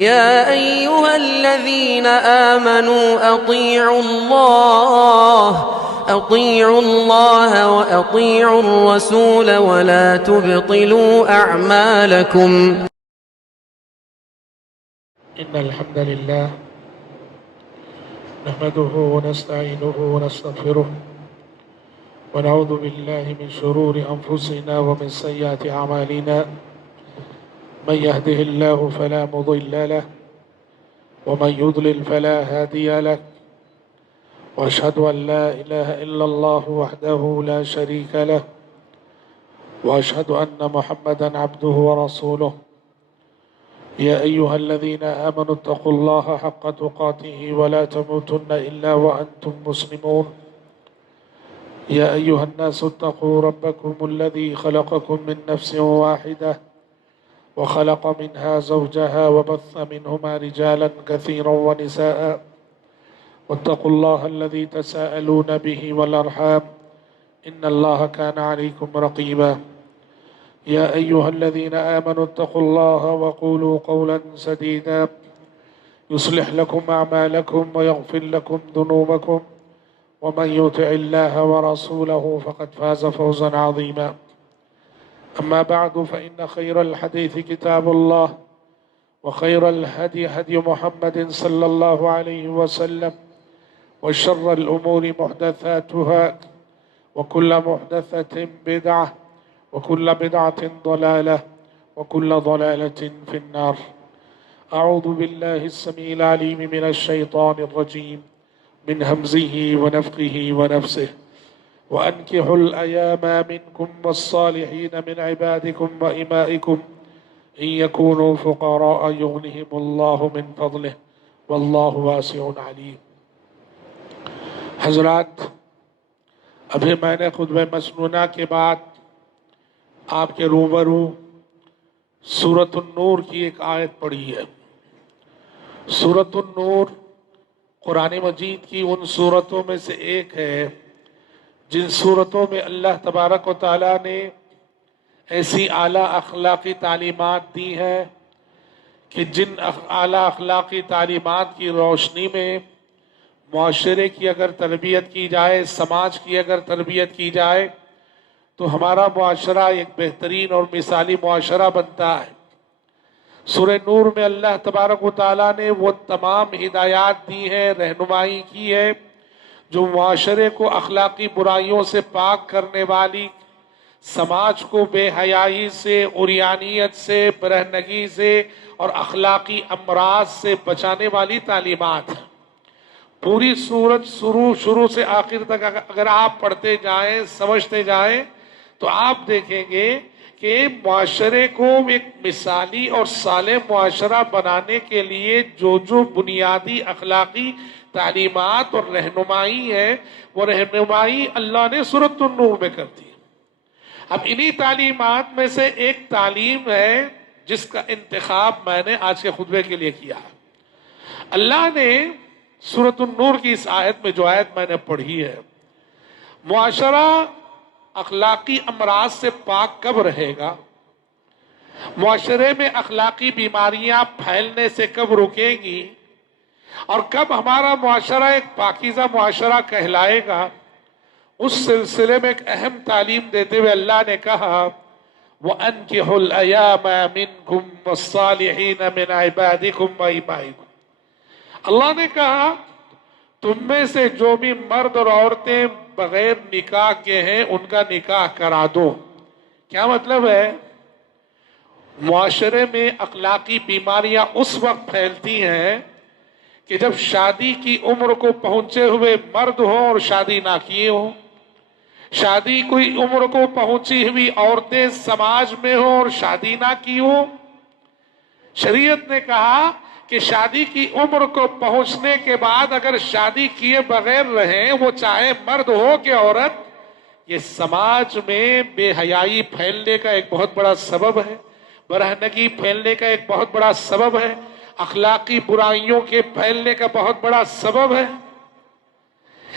يا أيها الذين آمنوا أطيعوا الله وأطيعوا الرسول ولا تبطلوا أعمالكم. إن الحمد لله نحمده ونستعينه ونستغفره ونعوذ بالله من شرور أنفسنا ومن سيئات أعمالنا. من يهده الله فلا مضل له ومن يضلل فلا هادي له، وأشهد أن لا إله إلا الله وحده لا شريك له، وأشهد أن محمدا عبده ورسوله. يا أيها الذين آمنوا اتقوا الله حق تقاته ولا تموتن إلا وأنتم مسلمون. يا أيها الناس اتقوا ربكم الذي خلقكم من نفس واحدة وخلق منها زوجها وبث منهما رجالا كثيرا ونساء، واتقوا الله الذي تساءلون به والأرحام إن الله كان عليكم رقيبا. يا أيها الذين آمنوا اتقوا الله وقولوا قولا سديدا يصلح لكم أعمالكم ويغفر لكم ذنوبكم، ومن يطع الله ورسوله فقد فاز فوزا عظيما. أما بعد، فإن خير الحديث كتاب الله، وخير الهدي هدي محمد صلى الله عليه وسلم، وشر الأمور محدثاتها، وكل محدثة بدعة، وكل بدعة ضلالة، وكل ضلالة في النار. أعوذ بالله السميع العليم من الشيطان الرجيم من همزه ونفخه ونفسه. وأنكحوا الأيام منكم والصالحين من عبادكم وإمائكم إن يكونوا فقراء يغنهم الله من فضله والله واسع عليم. حضرات، ابھی میں نے خطبہ مسنونہ کے بعد آپ کے روبرو سورۃ النور کی ایک آیت پڑھی ہے۔ سورۃ النور قرآن مجید کی ان سورتوں میں سے ایک ہے جن صورتوں میں اللہ تبارک و تعالیٰ نے ایسی اعلیٰ اخلاقی تعلیمات دی ہیں کہ جن اعلیٰ اخلاقی تعلیمات کی روشنی میں معاشرے کی اگر تربیت کی جائے، سماج کی اگر تربیت کی جائے تو ہمارا معاشرہ ایک بہترین اور مثالی معاشرہ بنتا ہے۔ سورہ نور میں اللہ تبارک و تعالیٰ نے وہ تمام ہدایات دی ہیں، رہنمائی کی ہے جو معاشرے کو اخلاقی برائیوں سے پاک کرنے والی، سماج کو بے حیائی سے، عریانیت سے، برہنگی سے اور اخلاقی امراض سے بچانے والی تعلیمات ہیں۔ پوری سورت شروع سے آخر تک اگر آپ پڑھتے جائیں، سمجھتے جائیں تو آپ دیکھیں گے کہ معاشرے کو ایک مثالی اور صالح معاشرہ بنانے کے لیے جو بنیادی اخلاقی تعلیمات اور رہنمائی ہے، وہ رہنمائی اللہ نے سورۃ النور میں کر دی۔ اب انہی تعلیمات میں سے ایک تعلیم ہے جس کا انتخاب میں نے آج کے خطبے کے لیے کیا ہے۔ اللہ نے سورۃ النور کی اس آیت میں، جو آیت میں نے پڑھی ہے، معاشرہ اخلاقی امراض سے پاک کب رہے گا، معاشرے میں اخلاقی بیماریاں پھیلنے سے کب رکیں گی، اور کب ہمارا معاشرہ ایک پاکیزہ معاشرہ کہلائے گا، اس سلسلے میں ایک اہم تعلیم دیتے ہوئے اللہ نے کہا وَأَنْكِحُوا الْأَيَامَ مِنْكُمْ وَالصَّالِحِينَ مِنْ عِبَادِكُمْ وَإِمَائِكُمْ۔ اللہ نے کہا تم میں سے جو بھی مرد اور عورتیں بغیر نکاح کے ہیں ان کا نکاح کرا دو۔ کیا مطلب ہے؟ معاشرے میں اخلاقی بیماریاں اس وقت پھیلتی ہیں کہ جب شادی کی عمر کو پہنچے ہوئے مرد ہوں اور شادی نہ کیے ہوں، شادی کوئی عمر کو پہنچی ہوئی عورتیں سماج میں ہوں اور شادی نہ کی ہوں۔ شریعت نے کہا کہ شادی کی عمر کو پہنچنے کے بعد اگر شادی کیے بغیر رہیں، وہ چاہے مرد ہو کہ عورت، یہ سماج میں بے حیائی پھیلنے کا ایک بہت بڑا سبب ہے، برہنگی پھیلنے کا ایک بہت بڑا سبب ہے، اخلاقی برائیوں کے پھیلنے کا بہت بڑا سبب ہے۔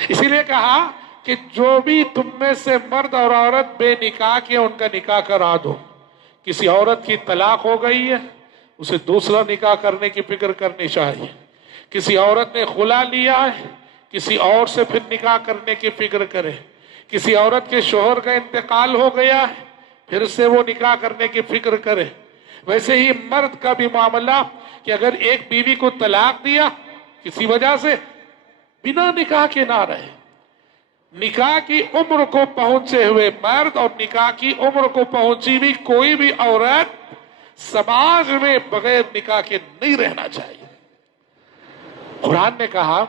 اسی لیے کہا کہ جو بھی تم میں سے مرد اور عورت بے نکاح کے ان کا نکاح کرا دو۔ کسی عورت کی طلاق ہو گئی ہے، اسے دوسرا نکاح کرنے کی فکر کرنی چاہیے. کسی عورت نے خلا لیا ہے کسی اور سے پھر نکاح کرنے کی فکر کرے. کسی عورت کے شوہر کا انتقال ہو گیا ہے پھر سے وہ نکاح کرنے کی فکر کرے. ویسے ہی مرد کا بھی معاملہ کہ اگر ایک بیوی کو طلاق دیا کسی وجہ سے بنا نکاح کے نہ رہے. نکاح کی عمر کو پہنچے ہوئے مرد اور نکاح کی عمر کو پہنچی بھی کوئی بھی عورت سماج میں بغیر نکاح کے نہیں رہنا چاہیے. قرآن نے کہا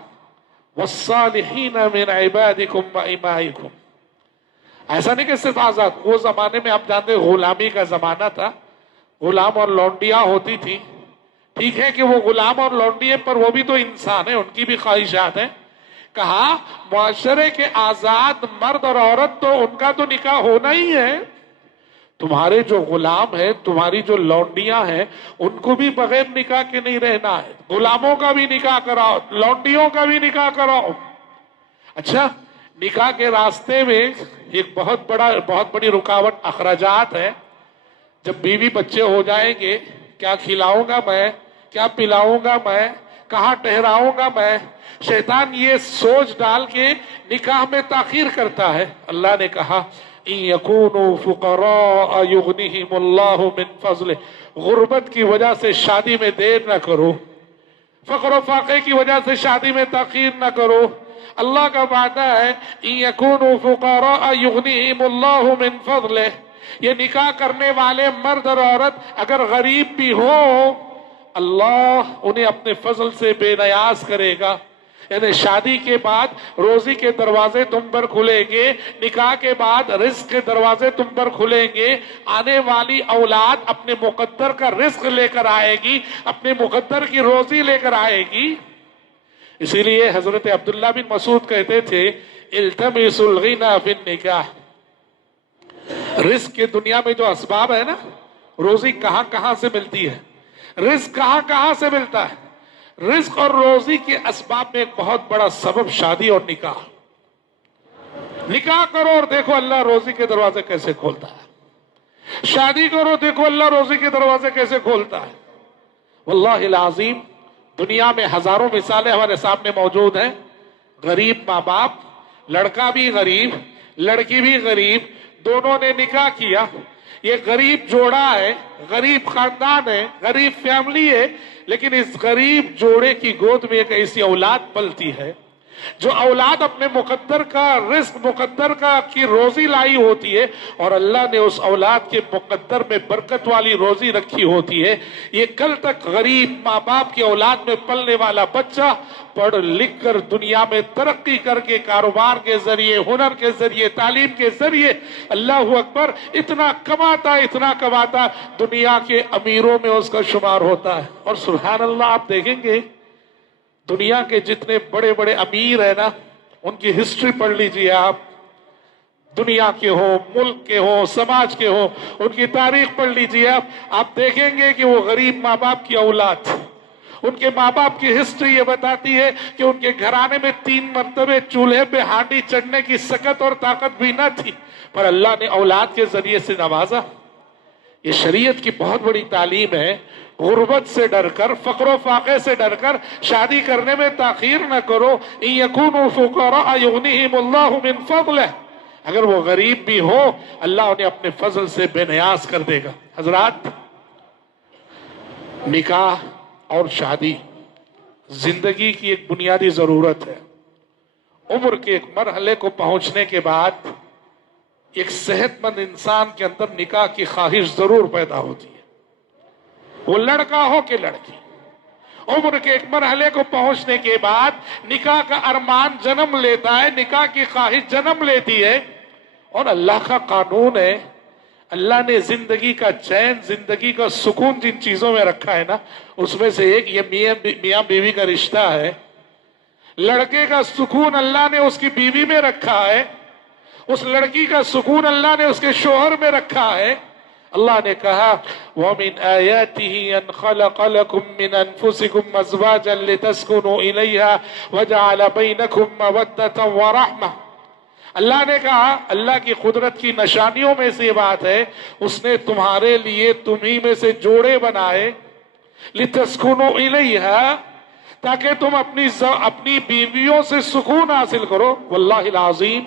والصالحین من عبادکم و امائکم. ایسا نہیں کہ صرف آزاد. وہ زمانے میں آپ جانتے غلامی کا زمانہ تھا, غلام اور لونڈیاں ہوتی تھی. ٹھیک ہے کہ وہ غلام اور لونڈی ہے پر وہ بھی تو انسان ہے, ان کی بھی خواہشات ہیں. کہا معاشرے کے آزاد مرد اور عورت تو ان کا تو نکاح ہونا ہی ہے. تمہارے جو غلام ہیں تمہاری جو لونڈیاں ہیں ان کو بھی بغیر نکاح کے نہیں رہنا ہے. غلاموں کا بھی نکاح کراؤ, لونڈیوں کا بھی نکاح کراؤ. اچھا, نکاح کے راستے میں ایک بہت بڑی رکاوٹ اخراجات ہے. جب بیوی بچے ہو جائیں گے کیا کھلاؤں گا میں, کیا پلاؤں گا میں, کہاں ٹہراؤں گا میں. شیطان یہ سوچ ڈال کے نکاح میں تاخیر کرتا ہے. اللہ نے کہا ان یکونوا فقراء یغنیہم اللہ من فضلہ. غربت کی وجہ سے شادی میں دیر نہ کرو, فقر و فاقے کی وجہ سے شادی میں تاخیر نہ کرو. اللہ کا وعدہ ہے ان یکونوا فقراء یغنیہم اللہ من فضلہ. یہ نکاح کرنے والے مرد اور عورت اگر غریب بھی ہو اللہ انہیں اپنے فضل سے بے نیاز کرے گا. یعنی شادی کے بعد روزی کے دروازے تم پر کھلیں گے, نکاح کے بعد رزق کے دروازے تم پر کھلیں گے. آنے والی اولاد اپنے مقدر کا رزق لے کر آئے گی, اپنے مقدر کی روزی لے کر آئے گی. اسی لیے حضرت عبداللہ بن مسعود کہتے تھے التمسوا الغنى فی النکاح. رزق کے دنیا میں جو اسباب ہے نا, روزی کہاں کہاں سے ملتی ہے, رزق کہاں کہاں سے ملتا ہے. رزق اور روزی کے اسباب میں ایک بہت بڑا سبب شادی اور نکاح. نکاح کرو اور دیکھو اللہ روزی کے دروازے کیسے کھولتا ہے. شادی کرو دیکھو اللہ روزی کے دروازے کیسے کھولتا ہے. واللہ العظیم دنیا میں ہزاروں مثالیں ہمارے سامنے موجود ہیں. غریب ماں باپ, لڑکا بھی غریب لڑکی بھی غریب, دونوں نے نکاح کیا. یہ غریب جوڑا ہے, غریب خاندان ہے, غریب فیملی ہے, لیکن اس غریب جوڑے کی گود میں ایک ایسی اولاد پلتی ہے جو اولاد اپنے مقدر کا رزق, مقدر کا کی روزی لائی ہوتی ہے, اور اللہ نے اس اولاد کے مقدر میں برکت والی روزی رکھی ہوتی ہے. یہ کل تک غریب ماں باپ کی اولاد میں پلنے والا بچہ پڑھ لکھ کر دنیا میں ترقی کر کے کاروبار کے ذریعے, ہنر کے ذریعے, تعلیم کے ذریعے اللہ اکبر اتنا کماتا دنیا کے امیروں میں اس کا شمار ہوتا ہے. اور سبحان اللہ آپ دیکھیں گے دنیا کے جتنے بڑے بڑے امیر ہیں نا ان کی ہسٹری پڑھ لیجئے آپ. دنیا کے ہوں, ملک کے ہوں, سماج کے ہوں, ان کی تاریخ پڑھ لیجئے آپ دیکھیں گے کہ وہ غریب ماں باپ کی اولاد. ان کے ماں باپ کی ہسٹری یہ بتاتی ہے کہ ان کے گھرانے میں 3 مرتبہ چولہے پہ ہانڈی چڑھنے کی سکت اور طاقت بھی نہ تھی, پر اللہ نے اولاد کے ذریعے سے نوازا. یہ شریعت کی بہت بڑی تعلیم ہے. غربت سے ڈر کر, فقر و فاقے سے ڈر کر شادی کرنے میں تاخیر نہ کرو. ان یکونوا فقراء یغنیہم اللہ من فضلہ. اگر وہ غریب بھی ہو اللہ انہیں اپنے فضل سے بے نیاز کر دے گا. حضرات, نکاح اور شادی زندگی کی ایک بنیادی ضرورت ہے. عمر کے ایک مرحلے کو پہنچنے کے بعد ایک صحت مند انسان کے اندر نکاح کی خواہش ضرور پیدا ہوتی ہے, وہ لڑکا ہو کہ لڑکی. عمر کے ایک مرحلے کو پہنچنے کے بعد نکاح کا ارمان جنم لیتا ہے, نکاح کی خواہش جنم لیتی ہے. اور اللہ کا قانون ہے, اللہ نے زندگی کا چین, زندگی کا سکون جن چیزوں میں رکھا ہے نا اس میں سے ایک یہ میاں بیوی کا رشتہ ہے. لڑکے کا سکون اللہ نے اس کی بیوی میں رکھا ہے, اس لڑکی کا سکون اللہ نے اس کے شوہر میں رکھا ہے. اللہ نے کہا وَمِنْ آيَاتِهِ أَنْ خَلَقَ لَكُم مِّنْ أَنفُسِكُمْ أَزْوَاجًا لِتَسْكُنُوا إِلَيْهَا وَجَعَلَ بَيْنَكُم مَّوَدَّةً وَرَحْمَةً. اللہ نے کہا اللہ کی قدرت کی نشانیوں میں سے یہ بات ہے اس نے تمہارے لیے تمہیں میں سے جوڑے بنائے. لِتَسْكُنُوا إِلَيْهَا، تاکہ تم اپنی بیویوں سے سکون حاصل کرو. واللہ العظیم،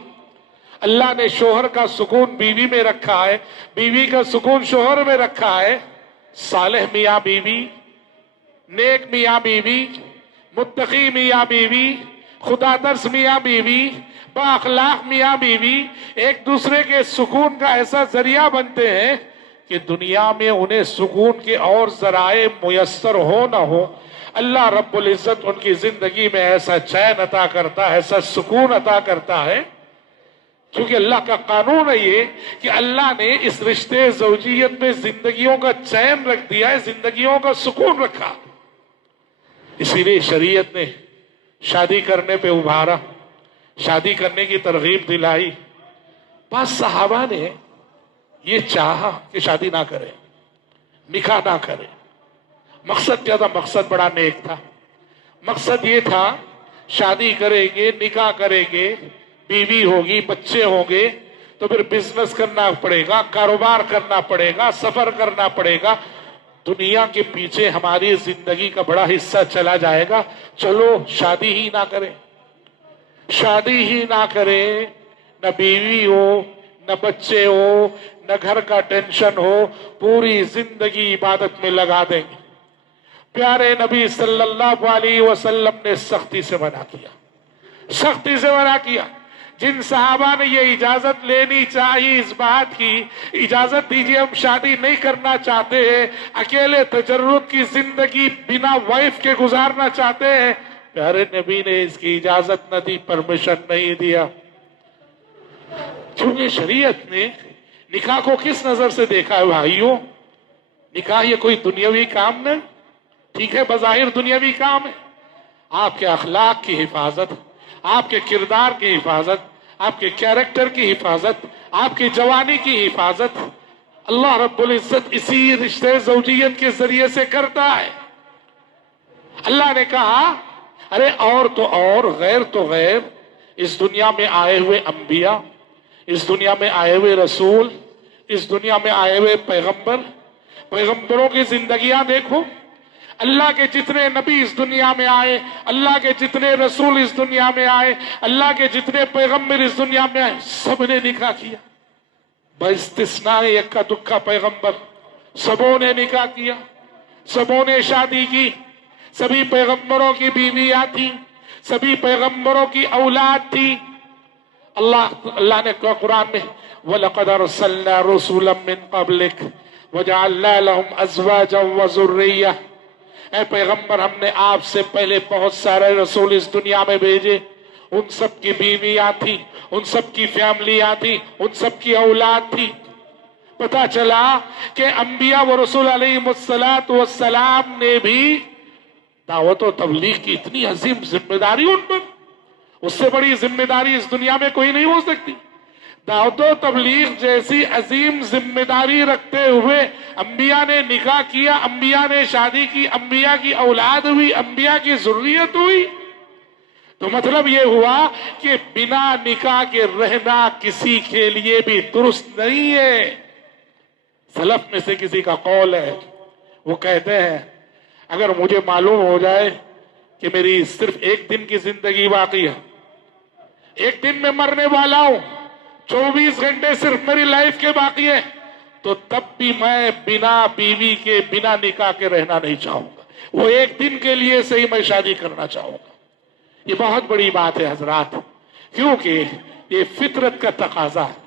اللہ نے شوہر کا سکون بیوی میں رکھا ہے، بیوی کا سکون شوہر میں رکھا ہے. صالح میاں بیوی، نیک میاں بیوی، متقی میاں بیوی، خدا ترس میاں بیوی، با اخلاق میاں بیوی ایک دوسرے کے سکون کا ایسا ذریعہ بنتے ہیں کہ دنیا میں انہیں سکون کے اور ذرائع میسر ہو نہ ہو، اللہ رب العزت ان کی زندگی میں ایسا چین عطا کرتا ہے، ایسا سکون عطا کرتا ہے. کیونکہ اللہ کا قانون ہے یہ کہ اللہ نے اس رشتے زوجیت میں زندگیوں کا چین رکھ دیا ہے، زندگیوں کا سکون رکھا. اسی لیے شریعت نے شادی کرنے پہ ابھارا، شادی کرنے کی ترغیب دلائی. بعض صحابہ نے یہ چاہا کہ شادی نہ کرے، نکاح نہ کرے. مقصد کیا تھا؟ مقصد بڑا نیک تھا. مقصد یہ تھا شادی کریں گے، نکاح کریں گے، بیوی ہوگی، بچے ہوں گے تو پھر بزنس کرنا پڑے گا، کاروبار کرنا پڑے گا، سفر کرنا پڑے گا، دنیا کے پیچھے ہماری زندگی کا بڑا حصہ چلا جائے گا. چلو شادی ہی نہ کریں، شادی ہی نہ کریں، نہ بیوی ہو، نہ بچے ہو، نہ گھر کا ٹینشن ہو، پوری زندگی عبادت میں لگا دیں گے. پیارے نبی صلی اللہ علیہ وسلم نے سختی سے منع کیا، سختی سے منع کیا. جن صحابہ نے یہ اجازت لینی چاہیے اس بات کی، اجازت دیجئے ہم شادی نہیں کرنا چاہتے ہیں، اکیلے تجرد کی زندگی بنا وائف کے گزارنا چاہتے ہیں، پیارے نبی نے اس کی اجازت نہ دی، پرمیشن نہیں دیا. کیونکہ شریعت نے نکاح کو کس نظر سے دیکھا ہے بھائیوں؟ نکاح یہ کوئی دنیاوی کام نہیں. ٹھیک ہے بظاہر دنیاوی کام ہے، آپ کے اخلاق کی حفاظت، آپ کے کردار کی حفاظت، آپ کے کیریکٹر کی حفاظت، آپ کی جوانی کی حفاظت اللہ رب العزت اسی رشتے زوجیت کے ذریعے سے کرتا ہے. اللہ نے کہا ارے اور تو اور، غیر تو غیر، اس دنیا میں آئے ہوئے انبیاء، اس دنیا میں آئے ہوئے رسول، اس دنیا میں آئے ہوئے پیغمبروں کی زندگیاں دیکھو. اللہ کے جتنے نبی اس دنیا میں آئے، اللہ کے جتنے رسول اس دنیا میں آئے، اللہ کے جتنے پیغمبر اس دنیا میں آئے، سب نے نکاح کیا باستثناء یکا دکا پیغمبر. سبوں نے نکاح کیا، سبوں نے شادی کی. سبھی پیغمبروں کی بیویاں تھیں، سبھی پیغمبروں کی اولاد تھی. اللہ نے قرآن میں وَلَقَدْ أَرْسَلْنَا رُسُلًا مِّن قَبْلِكَ وَجَعَلْنَا لَهُمْ أَزْوَاجًا وَذُرِّيَّةً، اے پیغمبر ہم نے آپ سے پہلے بہت سارے رسول اس دنیا میں بھیجے، ان سب کی بیویاں تھیں، ان سب کی فیملیاں تھیں، ان سب کی اولاد تھی. پتہ چلا کہ انبیاء و رسول علیہم السلام نے بھی دعوت و تبلیغ کی اتنی عظیم ذمہ داری ان پر، اس سے بڑی ذمہ داری اس دنیا میں کوئی نہیں ہو سکتی. دعوت و تبلیغ جیسی عظیم ذمہ داری رکھتے ہوئے انبیاء نے نکاح کیا، انبیاء نے شادی کی، انبیاء کی اولاد ہوئی، انبیاء کی ذریت ہوئی. تو مطلب یہ ہوا کہ بنا نکاح کے رہنا کسی کے لیے بھی درست نہیں ہے. سلف میں سے کسی کا قول ہے، وہ کہتے ہیں اگر مجھے معلوم ہو جائے کہ میری صرف ایک دن کی زندگی باقی ہے، ایک دن میں مرنے والا ہوں، 24 گھنٹے صرف میری لائف کے باقی ہیں، تو تب بھی میں بنا بیوی کے، بنا نکاح کے رہنا نہیں چاہوں گا. وہ ایک دن کے لیے صحیح میں شادی کرنا چاہوں گا. یہ بہت بڑی بات ہے حضرات، کیونکہ یہ فطرت کا تقاضا ہے.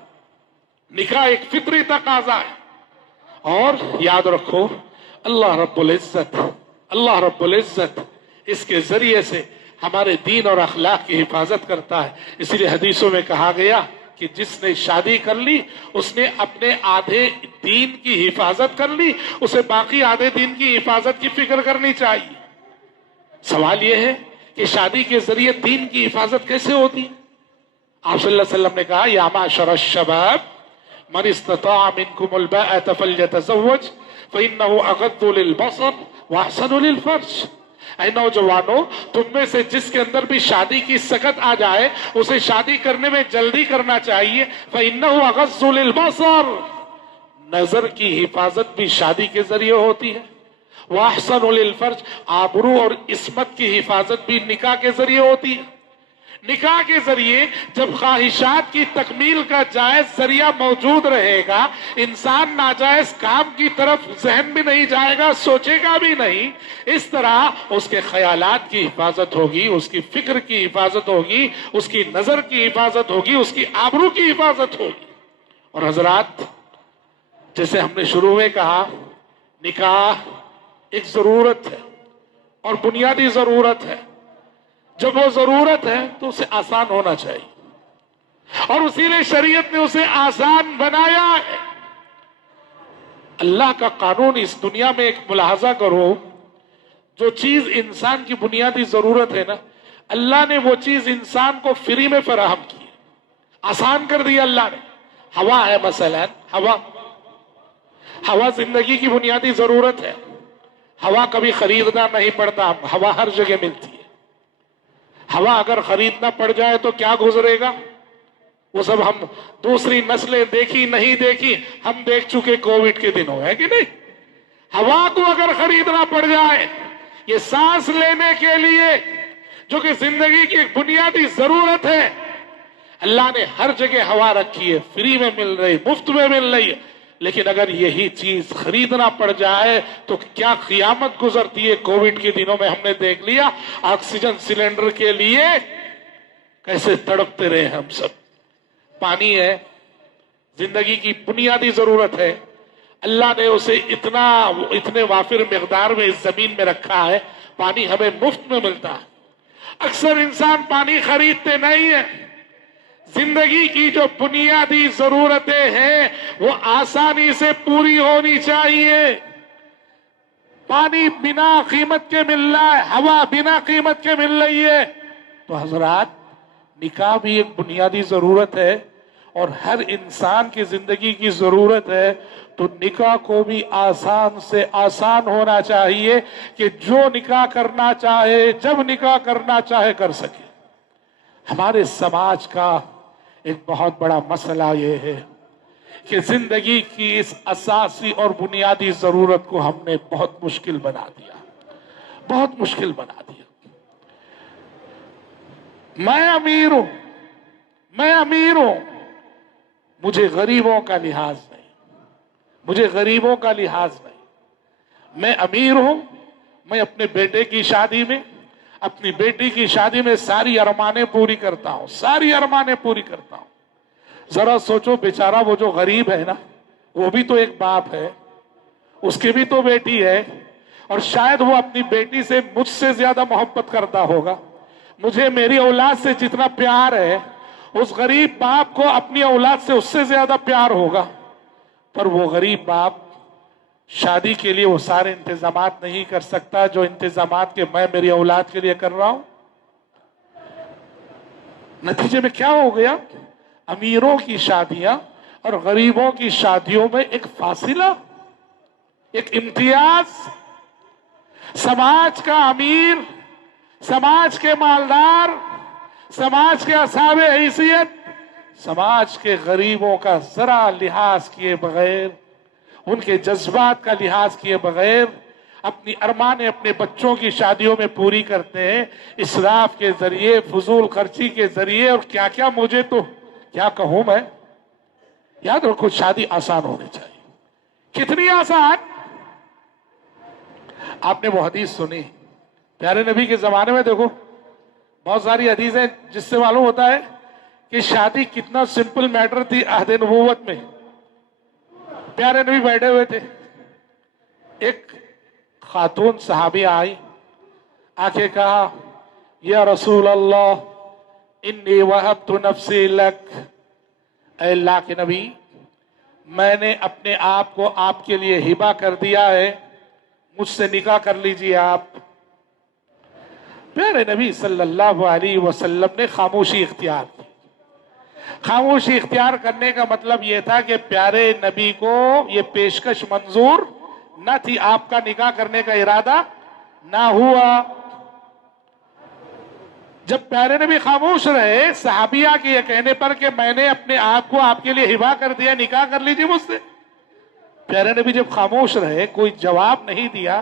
نکاح ایک فطری تقاضا ہے. اور یاد رکھو اللہ رب العزت اس کے ذریعے سے ہمارے دین اور اخلاق کی حفاظت کرتا ہے. اسی لیے حدیثوں میں کہا گیا کہ جس نے شادی کر لی اس نے اپنے آدھے دین کی حفاظت کر لی، اسے باقی آدھے دین کی حفاظت کی فکر کرنی چاہیے. سوال یہ ہے کہ شادی کے ذریعے دین کی حفاظت کیسے ہوتی ہے؟ آپ صلی اللہ علیہ وسلم نے کہا یا معشر الشباب من استطاع منکم الباءۃ فلیتزوج فإنه اغض للبصر واحسن للفرج. اے نوجوانوں، تم میں سے جس کے اندر بھی شادی کی سکت آ جائے اسے شادی کرنے میں جلدی کرنا چاہیے. فإنه اغض للبصر، نظر کی حفاظت بھی شادی کے ذریعے ہوتی ہے. وَأَحْسَنُ لِلْفَرْجِ، آبرو اور عصمت کی حفاظت بھی نکاح کے ذریعے ہوتی ہے۔ نکاح کے ذریعے جب خواہشات کی تکمیل کا جائز ذریعہ موجود رہے گا، انسان ناجائز کام کی طرف ذہن بھی نہیں جائے گا، سوچے گا بھی نہیں، اس طرح اس کے خیالات کی حفاظت ہوگی، اس کی فکر کی حفاظت ہوگی، اس کی نظر کی حفاظت ہوگی، اس کی آبرو کی حفاظت ہوگی۔ اور حضرات، جیسے ہم نے شروع میں کہا، نکاح ایک ضرورت ہے اور بنیادی ضرورت ہے۔ جب وہ ضرورت ہے تو اسے آسان ہونا چاہیے، اور اسی لیے شریعت نے اسے آسان بنایا ہے۔ اللہ کا قانون اس دنیا میں ایک ملاحظہ کرو، جو چیز انسان کی بنیادی ضرورت ہے نا، اللہ نے وہ چیز انسان کو فری میں فراہم کی، آسان کر دیا اللہ نے۔ ہوا ہے مثلا، ہوا زندگی کی بنیادی ضرورت ہے۔ ہوا کبھی خریدنا نہیں پڑتا، ہوا ہر جگہ ملتی ہے۔ ہوا اگر خریدنا پڑ جائے تو کیا گزرے گا؟ وہ سب ہم دوسری نسلیں دیکھی نہیں دیکھی، ہم دیکھ چکے کووڈ کے دنوں، ہے کہ نہیں؟ ہوا کو اگر خریدنا پڑ جائے، یہ سانس لینے کے لیے جو کہ زندگی کی ایک بنیادی ضرورت ہے، اللہ نے ہر جگہ ہوا رکھی ہے، فری میں مل رہی، مفت میں مل رہی ہے۔ لیکن اگر یہی چیز خریدنا پڑ جائے تو کیا قیامت گزرتی ہے۔ کووڈ کے دنوں میں ہم نے دیکھ لیا، آکسیجن سلنڈر کے لیے کیسے تڑپتے رہے ہم سب۔ پانی ہے، زندگی کی بنیادی ضرورت ہے، اللہ نے اسے اتنے وافر مقدار میں اس زمین میں رکھا ہے، پانی ہمیں مفت میں ملتا ہے۔ اکثر انسان پانی خریدتے نہیں ہیں۔ زندگی کی جو بنیادی ضرورتیں ہیں وہ آسانی سے پوری ہونی چاہیے۔ پانی بنا قیمت کے مل رہا ہے، ہوا بنا قیمت کے مل رہی ہے، تو حضرات نکاح بھی ایک بنیادی ضرورت ہے اور ہر انسان کی زندگی کی ضرورت ہے۔ تو نکاح کو بھی آسان سے آسان ہونا چاہیے کہ جو نکاح کرنا چاہے، جب نکاح کرنا چاہے کر سکے۔ ہمارے سماج کا ایک بہت بڑا مسئلہ یہ ہے کہ زندگی کی اس اساسی اور بنیادی ضرورت کو ہم نے بہت مشکل بنا دیا، بہت مشکل بنا دیا۔ میں امیر ہوں، مجھے غریبوں کا لحاظ نہیں، مجھے غریبوں کا لحاظ نہیں۔ میں امیر ہوں، میں اپنے بیٹے کی شادی میں، اپنی بیٹی کی شادی میں ساری ارمانیں پوری کرتا ہوں، ساری ارمانیں پوری کرتا ہوں۔ ذرا سوچو، بیچارہ وہ جو غریب ہے نا، وہ بھی تو ایک باپ ہے، اس کی بھی تو بیٹی ہے، اور شاید وہ اپنی بیٹی سے مجھ سے زیادہ محبت کرتا ہوگا۔ مجھے میری اولاد سے جتنا پیار ہے، اس غریب باپ کو اپنی اولاد سے اس سے زیادہ پیار ہوگا۔ پر وہ غریب باپ شادی کے لیے وہ سارے انتظامات نہیں کر سکتا جو انتظامات کے میں میری اولاد کے لیے کر رہا ہوں۔ نتیجے میں کیا ہو گیا؟ امیروں کی شادیاں اور غریبوں کی شادیوں میں ایک فاصلہ، ایک امتیاز۔ سماج کا امیر، سماج کے مالدار، سماج کے اصحاب حیثیت، سماج کے غریبوں کا ذرا لحاظ کیے بغیر، ان کے جذبات کا لحاظ کیے بغیر اپنی ارمانیں اپنے بچوں کی شادیوں میں پوری کرتے ہیں، اسراف کے ذریعے، فضول خرچی کے ذریعے، اور کیا کیا، مجھے تو کیا کہوں میں۔ یاد رکھو، شادی آسان ہونی چاہیے۔ کتنی آسان؟ آپ نے وہ حدیث سنی پیارے نبی کے زمانے میں، دیکھو بہت ساری حدیثیں جس سے معلوم ہوتا ہے کہ شادی کتنا سمپل میٹر تھی عہد نبوت میں۔ پیارے نبی بیٹھے ہوئے تھے، ایک خاتون صحابی آئی، آ کے کہا، یا رسول اللہ انی وہبت نفسی لک، اے اللہ کے نبی، میں نے اپنے آپ کو آپ کے لیے ہبہ کر دیا ہے، مجھ سے نکاح کر لیجئے آپ۔ پیارے نبی صلی اللہ علیہ وسلم نے خاموشی اختیار کی۔ خاموشی اختیار کرنے کا مطلب یہ تھا کہ پیارے نبی کو یہ پیشکش منظور نہ تھی، آپ کا نکاح کرنے کا ارادہ نہ ہوا۔ جب پیارے نبی خاموش رہے صحابیہ کے یہ کہنے پر کہ میں نے اپنے آپ کو آپ کے لیے ہبہ کر دیا، نکاح کر لیجیے مجھ سے، پیارے نبی جب خاموش رہے، کوئی جواب نہیں دیا،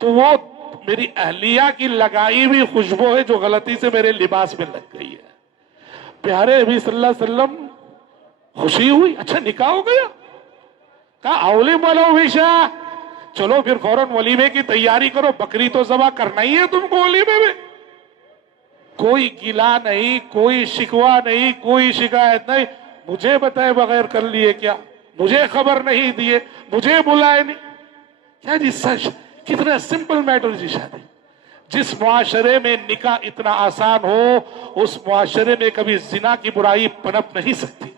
تو وہ میری اہلیہ کی لگائی ہوئی خوشبو ہے جو غلطی سے میرے لباس میں لگ گئی ہے. پیارے نبی صلی اللہ علیہ وسلم خوشی ہوئی, اچھا نکاح ہو گیا, کہا اولم ولو وشا, چلو پھر فوراً ولیمے کی تیاری کرو, بکری تو ذبح کرنا ہی ہے تم کو ولیمے میں. کوئی گلا نہیں, کوئی شکوہ نہیں, کوئی شکایت نہیں, مجھے بتائے بغیر کر لیے کیا, مجھے خبر نہیں دیے, مجھے بلائے نہیں. کیا جی سچ, کتنا سمپل میٹر جی شادی. جس معاشرے میں نکاح اتنا آسان ہو اس معاشرے میں کبھی زنا کی برائی پنپ نہیں سکتی.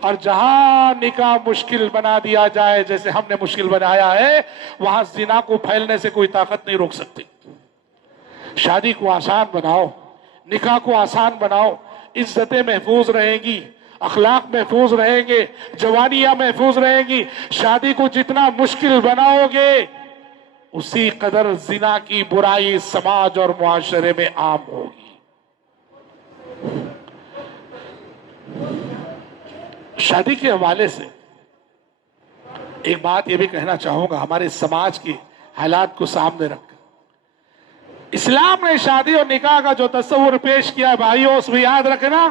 اور جہاں نکاح مشکل بنا دیا جائے جیسے ہم نے مشکل بنایا ہے, وہاں زنا کو پھیلنے سے کوئی طاقت نہیں روک سکتی. شادی کو آسان بناؤ, نکاح کو آسان بناؤ, عزتیں محفوظ رہیں گی, اخلاق محفوظ رہیں گے, جوانیاں محفوظ رہیں گی. شادی کو جتنا مشکل بناؤ گے اسی قدر زنا کی برائی سماج اور معاشرے میں عام ہوگی. شادی کے حوالے سے ایک بات یہ بھی کہنا چاہوں گا, ہمارے سماج کی حالات کو سامنے رکھ کر. اسلام نے شادی اور نکاح کا جو تصور پیش کیا ہے بھائیوں, اس میں یاد رکھنا,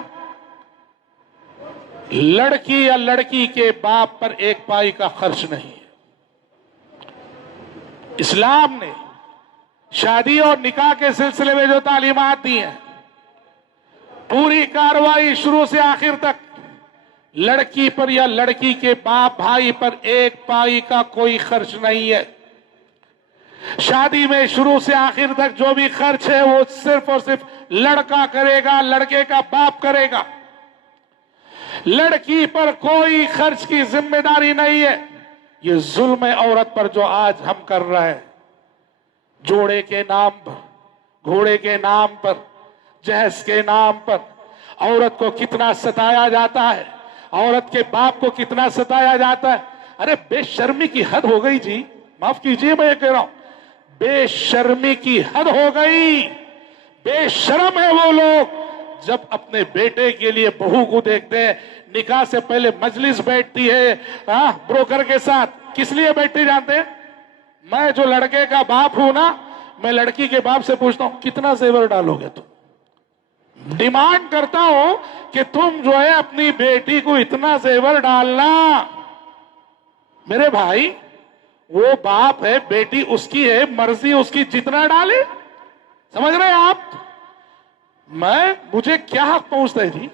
لڑکی یا لڑکی کے باپ پر ایک پائی کا خرچ نہیں ہے. اسلام نے شادی اور نکاح کے سلسلے میں جو تعلیمات دی ہیں, پوری کارروائی شروع سے آخر تک لڑکی پر یا لڑکی کے باپ بھائی پر ایک پائی کا کوئی خرچ نہیں ہے. شادی میں شروع سے آخر تک جو بھی خرچ ہے وہ صرف اور صرف لڑکا کرے گا, لڑکے کا باپ کرے گا. لڑکی پر کوئی خرچ کی ذمہ داری نہیں ہے. یہ ظلم ہے عورت پر جو آج ہم کر رہے ہیں. جوڑے کے نام پر, گھوڑے کے نام پر, جہیز کے نام پر عورت کو کتنا ستایا جاتا ہے, عورت کے باپ کو کتنا ستایا جاتا ہے. ارے بے شرمی کی حد ہو گئی جی, معاف کیجئے میں یہ کہہ رہا ہوں, بے شرمی کی حد ہو گئی. بے شرم ہے وہ لوگ جب اپنے بیٹے کے لیے بہو کو دیکھتے ہیں. نکاح سے پہلے مجلس بیٹھتی ہے بروکر کے ساتھ, کس لیے بیٹھتی جانتے ہیں؟ میں جو لڑکے کا باپ ہوں نا, میں لڑکی کے باپ سے پوچھتا ہوں کتنا زیور ڈالو گے تم. ڈیمانڈ کرتا ہوں کہ تم جو ہے اپنی بیٹی کو اتنا زیور ڈالنا. میرے بھائی وہ باپ ہے, بیٹی اس کی ہے, مرضی اس کی, جتنا ڈالے. سمجھ رہے ہیں آپ؟ مجھے کیا حق پہنچتا ہے جی,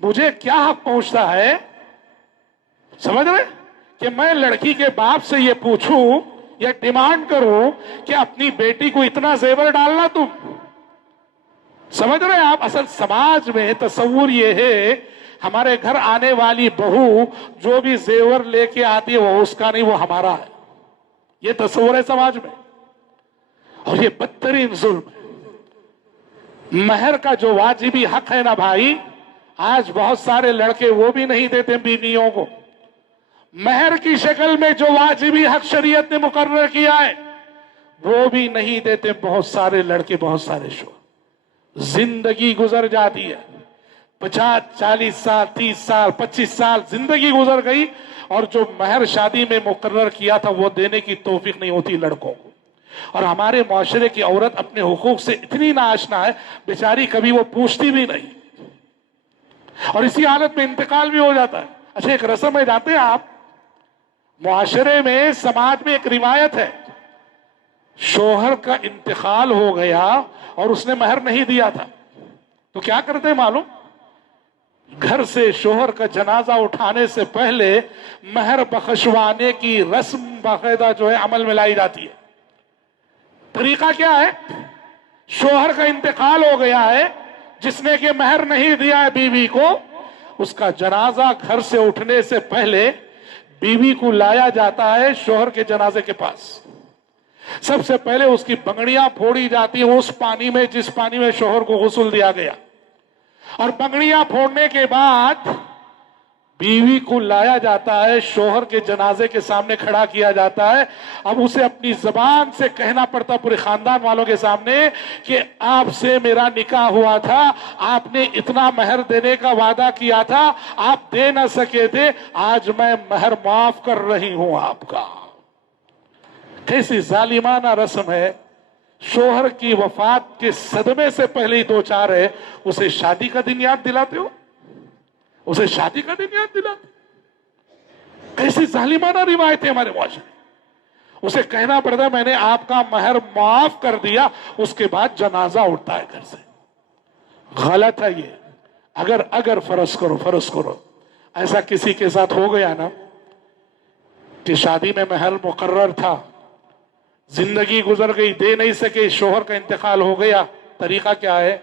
مجھے کیا حق پہنچتا ہے, سمجھ رہے کہ میں لڑکی کے باپ سے یہ پوچھوں یا ڈیمانڈ کروں کہ اپنی بیٹی کو اتنا زیور ڈالنا تم. سمجھ رہے ہیں آپ؟ اصل سماج میں تصور یہ ہے ہمارے گھر آنے والی بہو جو بھی زیور لے کے آتی ہے وہ اس کا نہیں, وہ ہمارا ہے. یہ تصور ہے سماج میں, اور یہ بدترین ظلم ہے. مہر کا جو واجبی حق ہے نا بھائی, آج بہت سارے لڑکے وہ بھی نہیں دیتے بیویوں کو. مہر کی شکل میں جو واجبی حق شریعت نے مقرر کیا ہے وہ بھی نہیں دیتے بہت سارے لڑکے, بہت سارے شوہر. زندگی گزر جاتی ہے, 50, 40 سال, 30 سال, 25 سال زندگی گزر گئی, اور جو مہر شادی میں مقرر کیا تھا وہ دینے کی توفیق نہیں ہوتی لڑکوں کو. اور ہمارے معاشرے کی عورت اپنے حقوق سے اتنی ناآشنا ہے بیچاری, کبھی وہ پوچھتی بھی نہیں, اور اسی حالت میں انتقال بھی ہو جاتا ہے. اچھا ایک رسم ہے, جانتے ہیں آپ, معاشرے میں, سماج میں ایک روایت ہے, شوہر کا انتقال ہو گیا اور اس نے مہر نہیں دیا تھا تو کیا کرتے ہیں معلوم؟ گھر سے شوہر کا جنازہ اٹھانے سے پہلے مہر بخشوانے کی رسم باقاعدہ جو ہے عمل میں لائی جاتی ہے. طریقہ کیا ہے؟ شوہر کا انتقال ہو گیا ہے, جس نے کہ مہر نہیں دیا ہے بیوی کو, اس کا جنازہ گھر سے اٹھنے سے پہلے بیوی کو لایا جاتا ہے شوہر کے جنازے کے پاس. سب سے پہلے اس کی بنگڑیاں پھوڑی جاتی ہیں اس پانی میں جس پانی میں شوہر کو غسل دیا گیا, اور بنگڑیاں پھوڑنے کے بعد بیوی کو لایا جاتا ہے, شوہر کے جنازے کے سامنے کھڑا کیا جاتا ہے. اب اسے اپنی زبان سے کہنا پڑتا پورے خاندان والوں کے سامنے کہ آپ سے میرا نکاح ہوا تھا, آپ نے اتنا مہر دینے کا وعدہ کیا تھا, آپ دے نہ سکے تھے, آج میں مہر معاف کر رہی ہوں آپ کا. کیسی ظالمانہ رسم ہے، شوہر کی وفات کے صدمے سے پہلے ہی دو چار ہے، اسے شادی کا دن یاد دلاتے ہو، اسے شادی کا دن یاد دلاتے ہو؟ کیسی ظالمانہ روایت ہے ہمارے معاشرے میں۔ اسے کہنا پڑتا ہے میں نے آپ کا مہر معاف کر دیا، اس کے بعد جنازہ اٹھتا ہے گھر سے۔ غلط ہے یہ۔ اگر فرض کرو ایسا کسی کے ساتھ ہو گیا نا کہ شادی میں مہر مقرر تھا، زندگی گزر گئی، دے نہیں سکے، شوہر کا انتقال ہو گیا، طریقہ کیا ہے؟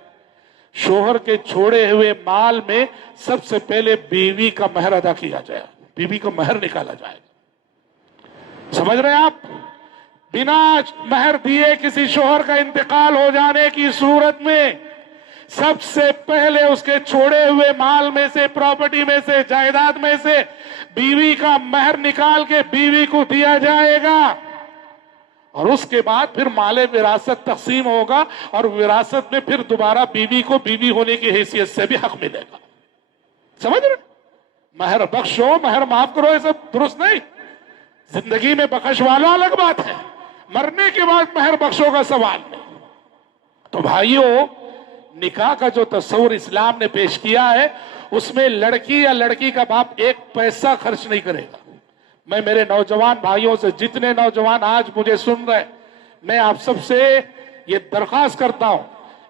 شوہر کے چھوڑے ہوئے مال میں سب سے پہلے بیوی کا مہر ادا کیا جائے، بیوی کا مہر نکالا جائے گا۔ سمجھ رہے ہیں آپ؟ بنا مہر دیے کسی شوہر کا انتقال ہو جانے کی صورت میں سب سے پہلے اس کے چھوڑے ہوئے مال میں سے، پراپرٹی میں سے، جائیداد میں سے بیوی کا مہر نکال کے بیوی کو دیا جائے گا، اور اس کے بعد پھر مال وراثت تقسیم ہوگا، اور وراثت میں پھر دوبارہ بیوی کو بیوی ہونے کی حیثیت سے بھی حق ملے گا۔ سمجھ رہے؟ مہر بخشو، مہر معاف کرو، یہ سب درست نہیں۔ زندگی میں بخش والا الگ بات ہے، مرنے کے بعد مہر بخشو کا سوال نہیں۔ تو بھائیوں، نکاح کا جو تصور اسلام نے پیش کیا ہے اس میں لڑکی یا لڑکی کا باپ ایک پیسہ خرچ نہیں کرے گا۔ میں میرے نوجوان بھائیوں سے، جتنے نوجوان آج مجھے سن رہے، میں آپ سب سے یہ درخواست کرتا ہوں،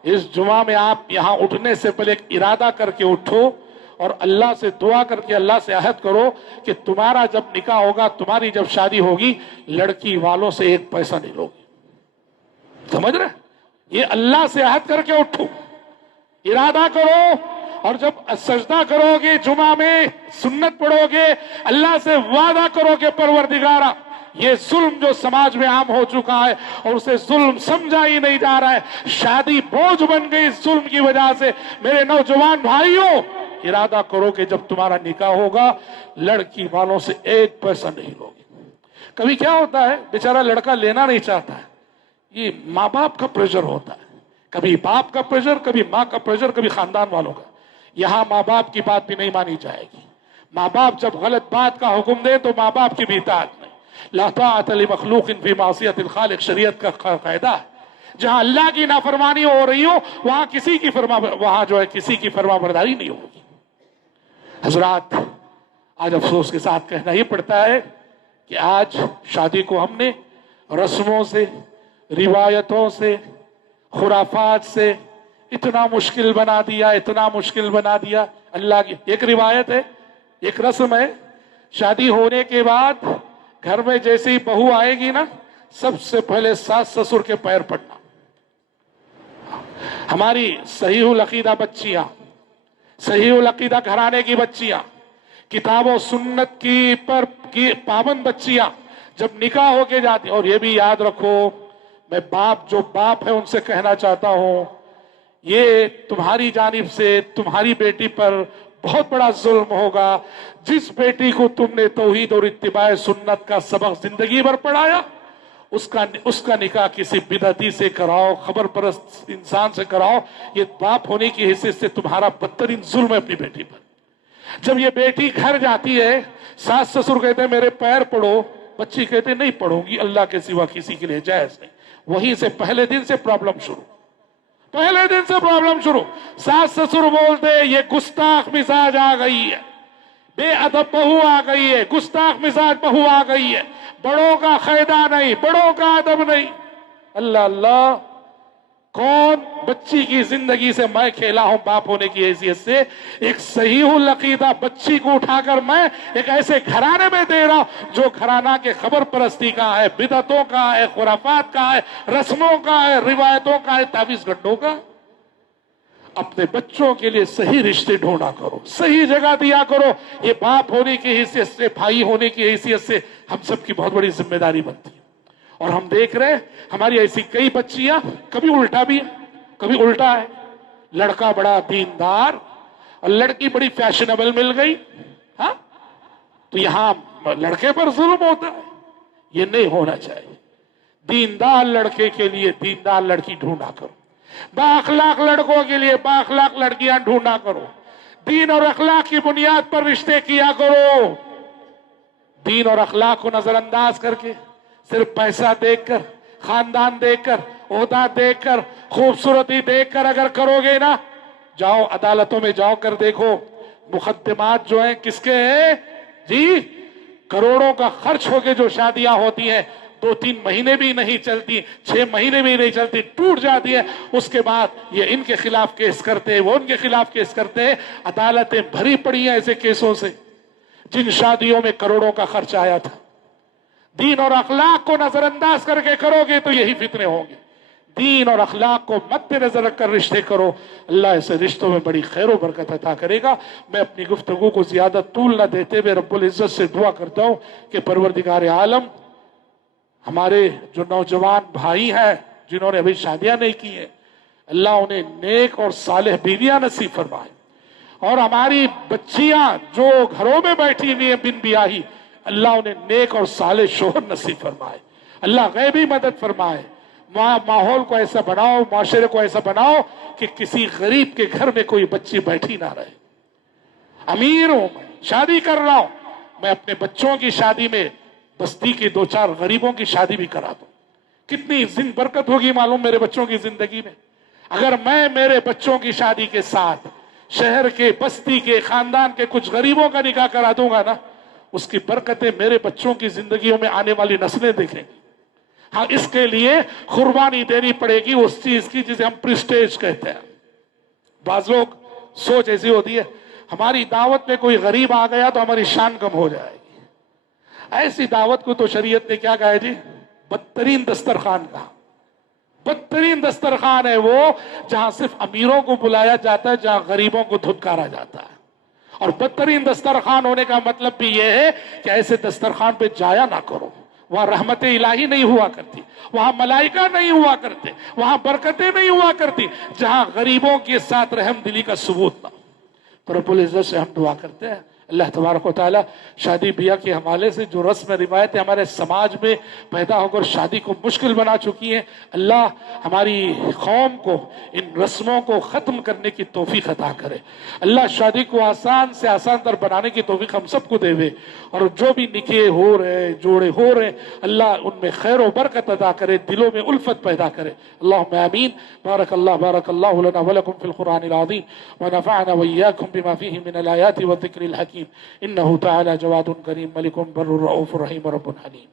اس جمعہ میں آپ یہاں اٹھنے سے پہلے ایک ارادہ کر کے اٹھو اور اللہ سے دعا کر کے اللہ سے عہد کرو کہ تمہارا جب نکاح ہوگا، تمہاری جب شادی ہوگی، لڑکی والوں سے ایک پیسہ نہیں لوگی۔ سمجھ رہے؟ یہ اللہ سے عہد کر کے اٹھو، ارادہ کرو، اور جب سجدہ کرو گے، جمعہ میں سنت پڑھو گے، اللہ سے وعدہ کرو کہ پروردگارا، یہ ظلم جو سماج میں عام ہو چکا ہے اور اسے ظلم سمجھا ہی نہیں جا رہا ہے، شادی بوجھ بن گئی اس ظلم کی وجہ سے، میرے نوجوان بھائیوں ارادہ کرو کہ جب تمہارا نکاح ہوگا لڑکی والوں سے ایک پیسہ نہیں لوگے۔ کبھی کیا ہوتا ہے، بیچارہ لڑکا لینا نہیں چاہتا ہے، یہ ماں باپ کا پریشر ہوتا ہے، کبھی باپ کا پریشر، کبھی ماں کا پریشر، کبھی خاندان والوں کا۔ یہاں ماں باپ کی بات بھی نہیں مانی جائے گی۔ ماں باپ جب غلط بات کا حکم دے تو ماں باپ کی بھی اطاعت نہیں۔ لا طاعت لمخلوق فی معصیت الخالق شریعت کا قاعدہ ہے۔ جہاں اللہ کی نافرمانی ہو رہی ہو وہاں کسی کی فرما برداری نہیں ہوگی۔ حضرات، آج افسوس کے ساتھ کہنا ہی پڑتا ہے کہ آج شادی کو ہم نے رسموں سے، روایتوں سے، خرافات سے اتنا مشکل بنا دیا۔ اللہ کی ایک روایت ہے، ایک رسم ہے، شادی ہونے کے بعد گھر میں جیسے ہی بہو آئے گی نا، سب سے پہلے ساس سسر کے پیر پڑنا۔ ہماری صحیح العقیدہ بچیاں، صحیح العقیدہ گھرانے کی بچیاں، کتاب و سنت کی پابند بچیاں جب نکاح ہو کے جاتی، اور یہ بھی یاد رکھو، میں جو باپ ہے ان سے کہنا چاہتا ہوں، یہ تمہاری جانب سے تمہاری بیٹی پر بہت بڑا ظلم ہوگا۔ جس بیٹی کو تم نے توحید اور اتباع سنت کا سبق زندگی بھر پڑھایا، اس کا نکاح کسی بدعتی سے کراؤ، خبر پرست انسان سے کراؤ، یہ باپ ہونے کی حیثیت سے تمہارا بدترین ظلم ہے اپنی بیٹی پر۔ جب یہ بیٹی گھر جاتی ہے، ساس سسر کہتے ہیں میرے پیر پڑھو، بچی کہتے ہیں نہیں پڑھوں گی، اللہ کے سوا کسی کے لیے جائز نہیں۔ وہیں سے پہلے دن سے پرابلم شروع۔ ساس سسر بولتے یہ گستاخ مزاج آ گئی ہے، بے ادب بہو آ گئی ہے، گستاخ مزاج بہو آ گئی ہے، بڑوں کا قاعدہ نہیں، بڑوں کا ادب نہیں۔ اللہ اللہ، کون بچی کی زندگی سے میں کھیلا ہوں باپ ہونے کی حیثیت سے؟ ایک صحیح العقیدہ بچی کو اٹھا کر میں ایک ایسے گھرانے میں دے رہا ہوں جو گھرانہ کے خبر پرستی کا ہے، بدعتوں کا ہے، خرافات کا ہے، رسموں کا ہے، روایتوں کا ہے، تعویذ گڈھوں کا۔ اپنے بچوں کے لیے صحیح رشتے ڈھونڈا کرو، صحیح جگہ دیا کرو۔ یہ باپ ہونے کی حیثیت سے، بھائی ہونے کی حیثیت سے ہم سب کی بہت بڑی ذمہ داری بنتی ہے۔ اور ہم دیکھ رہے ہیں ہماری ایسی کئی بچیاں، کبھی الٹا بھی ہے، کبھی الٹا ہے، لڑکا بڑا دیندار اور لڑکی بڑی فیشنیبل مل گئی، ہاں تو یہاں لڑکے پر ظلم ہوتا ہے۔ یہ نہیں ہونا چاہیے۔ دیندار لڑکے کے لیے دیندار لڑکی ڈھونڈا کرو، با اخلاق لڑکوں کے لیے با اخلاق لڑکیاں ڈھونڈا کرو، دین اور اخلاق کی بنیاد پر رشتے کیا کرو۔ دین اور اخلاق کو نظر انداز کر کے صرف پیسہ دیکھ کر، خاندان دیکھ کر، عہدہ دیکھ کر، خوبصورتی دیکھ کر اگر کرو گے نا، جاؤ عدالتوں میں جاؤ کر دیکھو، مقدمات جو ہیں کس کے ہیں جی؟ کروڑوں کا خرچ ہو کے جو شادیاں ہوتی ہیں 2-3 مہینے بھی نہیں چلتی، 6 مہینے بھی نہیں چلتی، ٹوٹ جاتی ہے، اس کے بعد یہ ان کے خلاف کیس کرتے، وہ ان کے خلاف کیس کرتے، عدالتیں بھری پڑی ہیں ایسے کیسوں سے، جن شادیوں میں کروڑوں کا خرچ آیا تھا۔ دین اور اخلاق کو نظر انداز کر کے کرو گے تو یہی فتنے ہوں گے۔ دین اور اخلاق کو مد نظر رکھ کر رشتے کرو، اللہ ایسے رشتوں میں بڑی خیر و برکت عطا کرے گا۔ میں اپنی گفتگو کو زیادہ طول نہ دیتے ہوئے رب العزت سے دعا کرتا ہوں کہ پروردگار عالم ہمارے جو نوجوان بھائی ہیں جنہوں نے ابھی شادیاں نہیں کی ہیں، اللہ انہیں نیک اور صالح بیویاں نصیب فرمائے، اور ہماری بچیاں جو گھروں میں بیٹھی ہوئی ہیں بن بیاہی، اللہ انہیں نیک اور صالح شوہر نصیب فرمائے، اللہ غیبی مدد فرمائے۔ ماحول کو ایسا بناؤ، معاشرے کو ایسا بناؤ کہ کسی غریب کے گھر میں کوئی بچی بیٹھی نہ رہے۔ امیر ہوں، میں شادی کر رہا ہوں، میں اپنے بچوں کی شادی میں بستی کے 2-4 غریبوں کی شادی بھی کرا دوں، کتنی برکت ہوگی معلوم میرے بچوں کی زندگی میں۔ اگر میں میرے بچوں کی شادی کے ساتھ شہر کے، بستی کے، خاندان کے کچھ غریبوں کا نکاح کرا دوں گا نا، اس کی برکتیں میرے بچوں کی زندگیوں میں آنے والی نسلیں دیکھیں گی۔ ہاں، اس کے لیے قربانی دینی پڑے گی اس چیز کی جسے ہم پریسٹیج کہتے ہیں۔ بعض لوگ سوچ ایسی ہوتی ہے، ہماری دعوت میں کوئی غریب آ گیا تو ہماری شان کم ہو جائے گی۔ ایسی دعوت کو تو شریعت نے کیا کہا ہے جی؟ بدترین دسترخوان کہا۔ بدترین دسترخوان ہے وہ جہاں صرف امیروں کو بلایا جاتا ہے، جہاں غریبوں کو دھتکارا جاتا ہے۔ اور بدترین دسترخوان ہونے کا مطلب بھی یہ ہے کہ ایسے دسترخوان پہ جایا نہ کرو، وہاں رحمت الہی نہیں ہوا کرتی، وہاں ملائکہ نہیں ہوا کرتے، وہاں برکتیں نہیں ہوا کرتی، جہاں غریبوں کے ساتھ رحم دلی کا ثبوت نہ۔ تو رب العزت سے ہم دعا کرتے ہیں اللہ تبارک و تعالیٰ شادی بیاہ کے حوالے سے جو رسم روایتیں ہمارے سماج میں پیدا ہو کر شادی کو مشکل بنا چکی ہیں، اللہ ہماری قوم کو ان رسموں کو ختم کرنے کی توفیق عطا کرے۔ اللہ شادی کو آسان سے آسان تر بنانے کی توفیق ہم سب کو دے، اور جو بھی نکاح ہو رہے، جوڑے ہو رہے، اللہ ان میں خیر و برکت عطا کرے، دلوں میں الفت پیدا کرے۔ اللہم آمین۔ بارک اللہ لنا ولکم فی القرآن العظیم ونفعنا وإیاکم بما فیہ من الآیات والذکر الحکیم، انہ تعالی جواد کریم ملک بر رؤوف رحیم رب حلیم۔